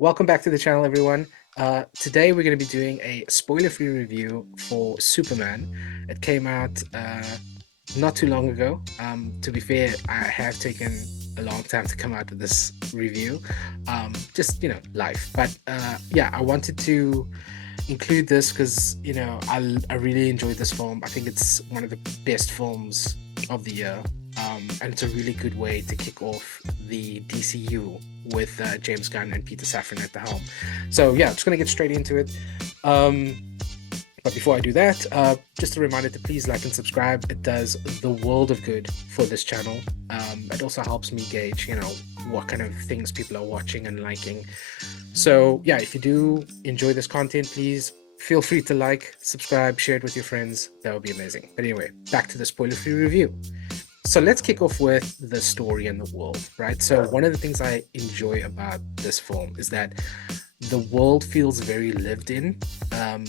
Welcome back to the channel, everyone. Today we're going to be doing a spoiler-free review for Superman. It came out not too long ago. To be fair, I have taken a long time to come out with this review. Just, life. But yeah, I wanted to include this because, I really enjoyed this film. I think it's one of the best films of the year. And it's a really good way to kick off the DCU with James Gunn and Peter Safran at the helm. So yeah, I'm just gonna get straight into it. But before I do that, just a reminder to please like and subscribe. It does the world of good for this channel. It also helps me gauge, what kind of things people are watching and liking. So yeah, if you do enjoy this content, please feel free to like, subscribe, share it with your friends. That would be amazing. But anyway, back to the spoiler-free review. So let's kick off with the story and the world, right? So one of the things I enjoy about this film is that the world feels very lived in. I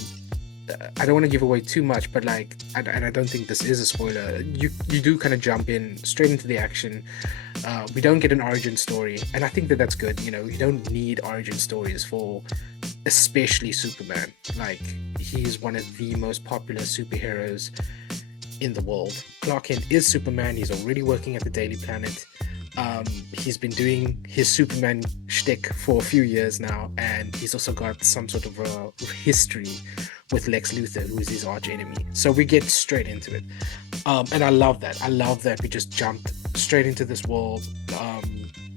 don't want to give away too much, but and I don't think this is a spoiler. You do kind of jump in straight into the action. We don't get an origin story, and I think that that's good. You don't need origin stories for, especially Superman. Like, he's one of the most popular superheroes in the world. Clark Kent is Superman. He's already working at the Daily Planet. He's been doing his Superman shtick for a few years now, and he's also got some sort of a history with Lex Luthor, who is his arch enemy. So we get straight into it, and I love that. I love that we just jumped straight into this world,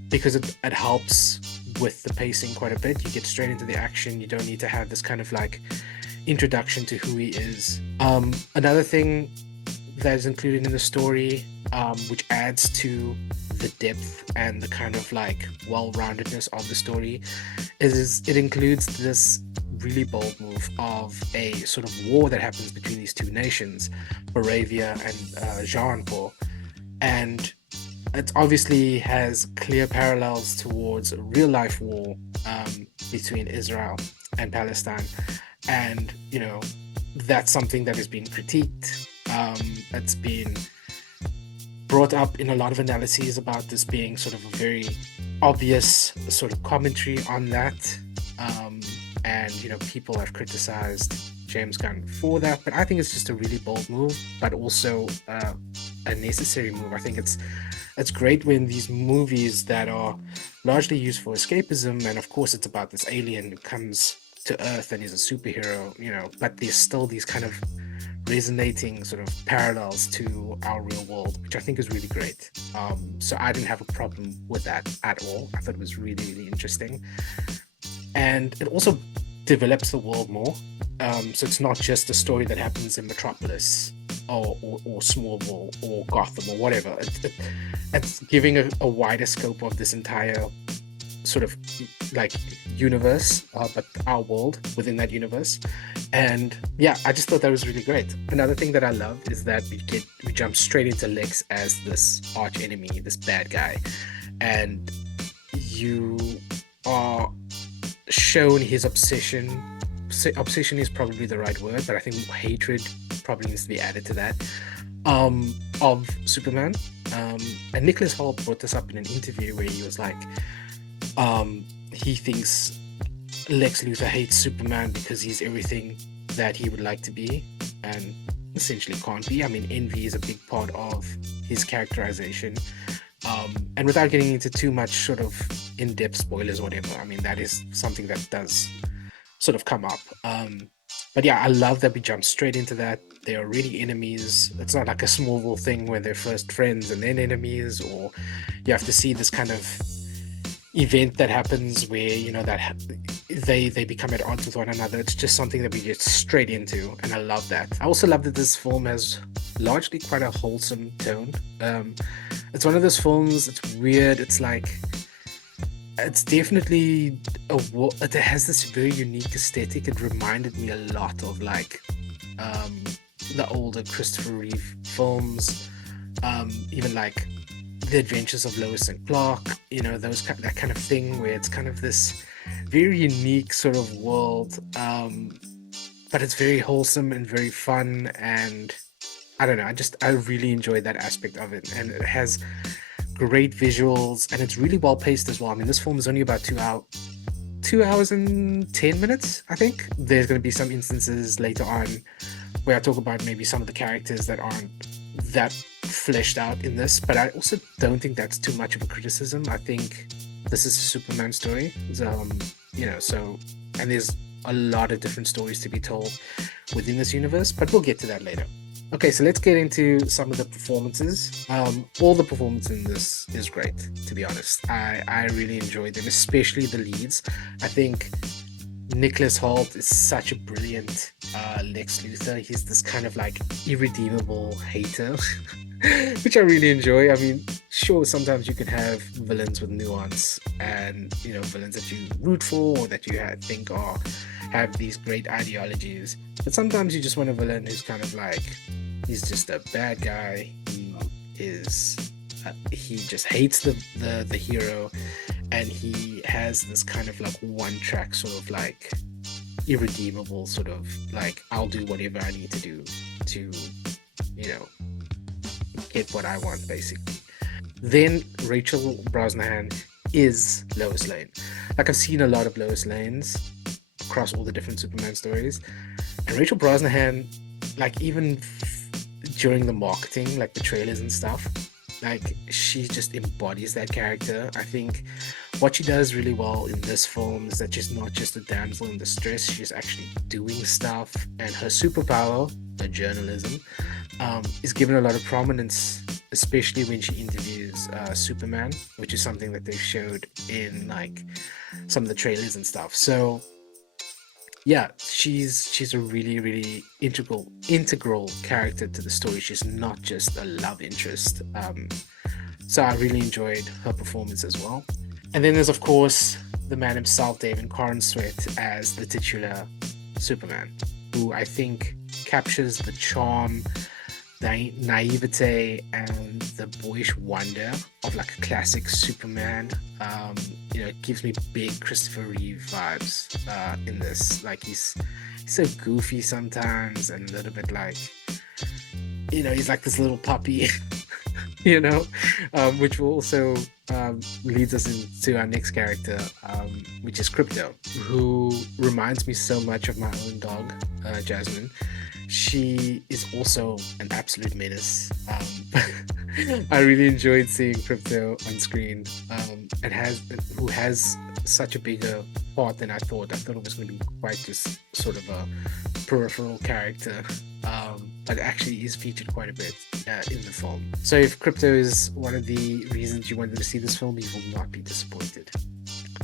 because it helps with the pacing quite a bit. You get straight into the action. You don't need to have this kind of introduction to who he is. Another thing that is included in the story, which adds to the depth and the kind of well-roundedness of the story, is it includes this really bold move of a sort of war that happens between these two nations, Moravia and Jean-Paul, and it obviously has clear parallels towards a real-life war between Israel and Palestine, and that's something that has been critiqued. It's been brought up in a lot of analyses about this being sort of a very obvious sort of commentary on that. And people have criticized James Gunn for that, but I think it's just a really bold move, but also a necessary move. I think it's great when these movies that are largely used for escapism, and of course it's about this alien who comes to Earth and is a superhero, but there's still these kind of resonating sort of parallels to our real world, which I think is really great. So I didn't have a problem with that at all. I thought it was really, really interesting. And it also develops the world more. So it's not just a story that happens in Metropolis or Smallville or Gotham or whatever. It's giving a wider scope of this entire sort of universe, but our world within that universe. And yeah, I just thought that was really great. Another thing that I loved is that we jump straight into Lex as this arch enemy, this bad guy, and you are shown his obsession. Obsession is probably the right word, but I think hatred probably needs to be added to that, of Superman. And Nicholas Hoult brought this up in an interview where he was like, he thinks Lex Luthor hates Superman because he's everything that he would like to be and essentially can't be. I mean, envy is a big part of his characterization. And without getting into too much sort of in-depth spoilers or whatever, I mean, that is something that does sort of come up. But yeah, I love that we jump straight into that. They're already enemies. It's not like a Smallville thing where they're first friends and then enemies, or you have to see this kind of event that happens where they become at odds with one another. It's just something that we get straight into, and I love that. I also love that this film has largely quite a wholesome tone. It's one of those films, it's weird, it's definitely it has this very unique aesthetic. It reminded me a lot of the older Christopher Reeve films, even The Adventures of Lois and Clark, that kind of thing, where it's kind of this very unique sort of world, but it's very wholesome and very fun, and I don't know, I really enjoyed that aspect of it, and it has great visuals, and it's really well paced as well. I mean, this film is only about 2 hours and 10 minutes. I think there's going to be some instances later on where I talk about maybe some of the characters that aren't that fleshed out in this, but I also don't think that's too much of a criticism. I think this is a Superman story, so and there's a lot of different stories to be told within this universe, but we'll get to that later. Okay, so let's get into some of the performances. All the performance in this is great, to be honest. I really enjoyed them, especially the leads. I think Nicholas Hoult is such a brilliant Lex Luthor. He's this kind of like irredeemable hater, which I really enjoy. I mean, sure, sometimes you can have villains with nuance and, villains that you root for or that you think have these great ideologies. But sometimes you just want a villain who's kind of like, he's just a bad guy. He just hates the hero, and he has this kind of like one track sort of like irredeemable sort of like, I'll do whatever I need to do to get what I want, basically. Then Rachel Brosnahan is Lois Lane. Like, I've seen a lot of Lois Lanes across all the different Superman stories, and Rachel Brosnahan, like, even during the marketing, like the trailers and stuff, like, she just embodies that character. I think what she does really well in this film is that she's not just a damsel in distress, she's actually doing stuff, and her superpower, her journalism, is given a lot of prominence, especially when she interviews Superman, which is something that they showed in like some of the trailers and stuff. So yeah, she's a really, really integral character to the story. She's not just a love interest. So I really enjoyed her performance as well. And then there's, of course, the man himself, David Corenswet, as the titular Superman, who I think captures the charm, the naivete, and the boyish wonder of like a classic Superman. It gives me big Christopher Reeve vibes in this. Like, he's so goofy sometimes, and a little bit like, he's like this little puppy, which will also leads us into our next character, which is Crypto, who reminds me so much of my own dog, Jasmine. She is also an absolute menace. I really enjoyed seeing Crypto on screen, and who has such a bigger part than I thought. I thought it was going to be quite just sort of a peripheral character, but actually is featured quite a bit in the film. So if Crypto is one of the reasons you wanted to see this film, you will not be disappointed.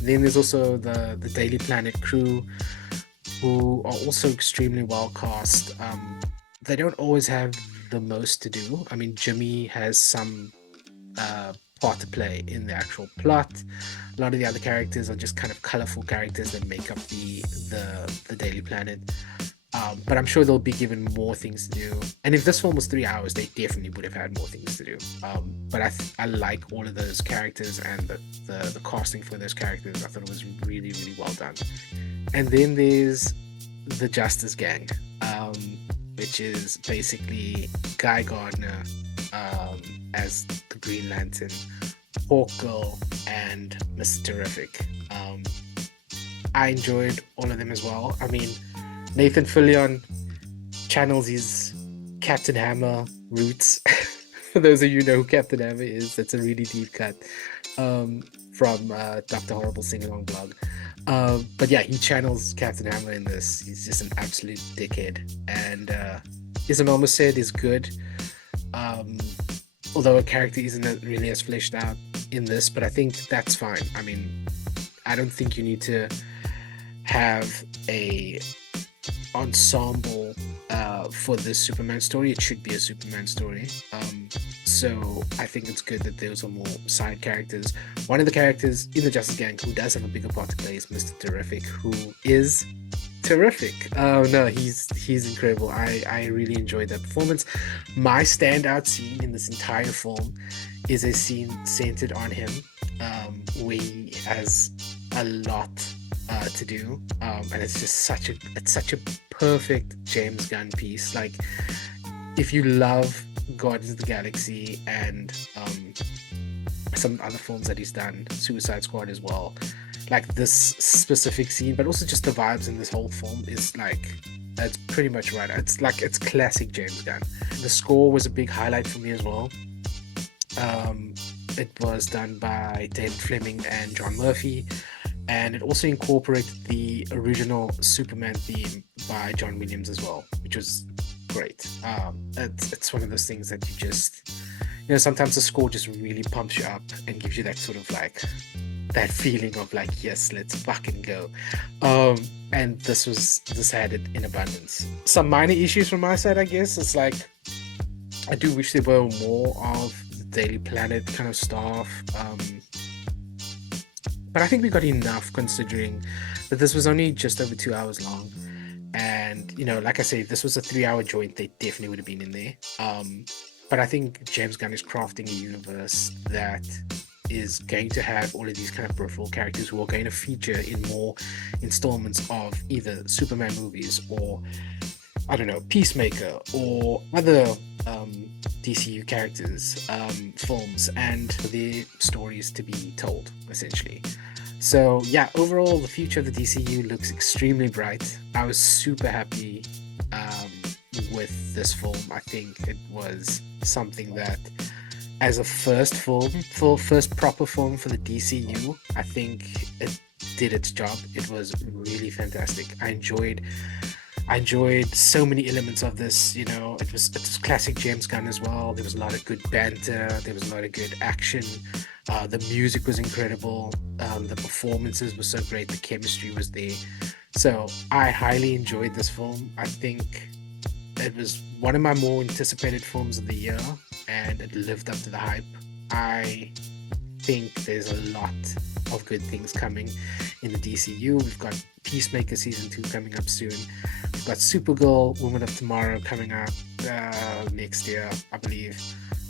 Then there's also the Daily Planet crew, who are also extremely well cast. They don't always have the most to do. I mean, Jimmy has some part to play in the actual plot. A lot of the other characters are just kind of colorful characters that make up the Daily Planet. But I'm sure they'll be given more things to do. And if this film was 3 hours, they definitely would have had more things to do. But I like all of those characters, and the casting for those characters. I thought it was really, really well done. And then there's the Justice Gang, which is basically Guy Gardner as the Green Lantern, Hawkgirl, and Mr. Terrific. I enjoyed all of them as well. I mean, Nathan Fillion channels his Captain Hammer roots. For those of you who know who Captain Hammer is, that's a really deep cut from Dr. Horrible Sing-Along blog. But yeah, he channels Captain Hammer in this. He's just an absolute dickhead. And Isabel Merced is good. Although a character isn't really as fleshed out in this, but I think that's fine. I mean, I don't think you need to have a ensemble for this Superman story. It should be a Superman story. So I think it's good that there's some more side characters. One of the characters in the Justice Gang who does have a bigger part to play is Mr. Terrific, who is terrific. Oh no, he's incredible. I really enjoyed that performance. My standout scene in this entire film is a scene centered on him, where he has a lot to do, and it's just such a perfect James Gunn piece. Like, if you love Guardians of the Galaxy and some other films that he's done, Suicide Squad as well, like this specific scene, but also just the vibes in this whole film is like, that's pretty much right. It's classic James Gunn. The score was a big highlight for me as well. Um, it was done by David Fleming and John Murphy, and it also incorporated the original Superman theme by John Williams as well, which was great. It's one of those things that you just, sometimes the score just really pumps you up and gives you that sort of like that feeling of like, yes, let's fucking go. And this had it in abundance. Some minor issues from my side, I guess. It's like, I do wish there were more of the Daily Planet kind of stuff. But I think we got enough considering that this was only just over 2 hours long. And, like I say, if this was a 3 hour joint, they definitely would have been in there. But I think James Gunn is crafting a universe that is going to have all of these kind of peripheral characters who are going to feature in more installments of either Superman movies or, I don't know, Peacemaker or other DCU characters, films, and for their stories to be told, essentially. So yeah, overall, the future of the DCU looks extremely bright. I was super happy with this film. I think it was something that, as a first proper film for the DCU, I think it did its job. It was really fantastic. I enjoyed so many elements of this. It was classic James Gunn as well. There was a lot of good banter. There was a lot of good action. The music was incredible. The performances were so great. The chemistry was there. So I highly enjoyed this film. I think it was one of my more anticipated films of the year, and it lived up to the hype. I think there's a lot of good things coming in the DCU. We've got Peacemaker season 2 coming up soon. We've got Supergirl, Woman of Tomorrow coming out next year, I believe.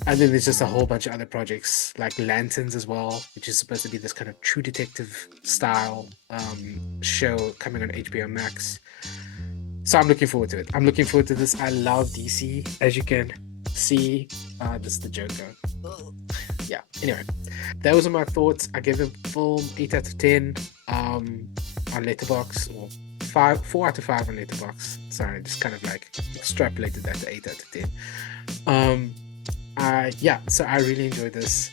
And then there's just a whole bunch of other projects like Lanterns as well, which is supposed to be this kind of true detective style show coming on HBO Max. So I'm looking forward to it. I'm looking forward to this. I love DC, as you can see. This is the Joker. Yeah, anyway, those are my thoughts. I give the film 8 out of 10 on Letterboxd, or 4 out of 5 on Letterboxd. Sorry, I just kind of like extrapolated that to 8 out of 10. So I really enjoyed this.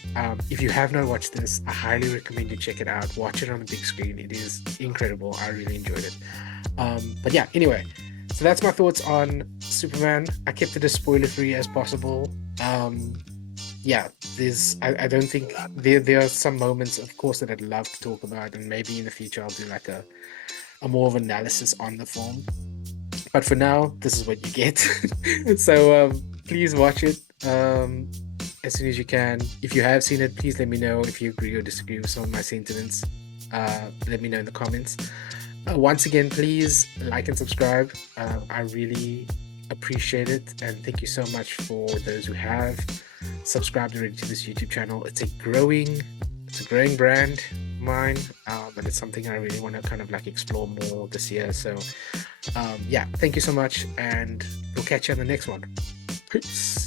If you have not watched this, I highly recommend you check it out. Watch it on the big screen. It is incredible. I really enjoyed it. But yeah, anyway, so that's my thoughts on Superman. I kept it as spoiler free as possible. Yeah, I don't think there are some moments, of course, that I'd love to talk about, and maybe in the future I'll do like a more of analysis on the film. But for now, this is what you get. So please watch it as soon as you can. If you have seen it, please let me know if you agree or disagree with some of my sentiments. Let me know in the comments. Once again, please like and subscribe. I really appreciate it, and thank you so much for those who have subscribed already to this YouTube channel. It's a growing brand of mine, and it's something I really want to kind of like explore more this year. So yeah, thank you so much, and we'll catch you on the next one. Peace.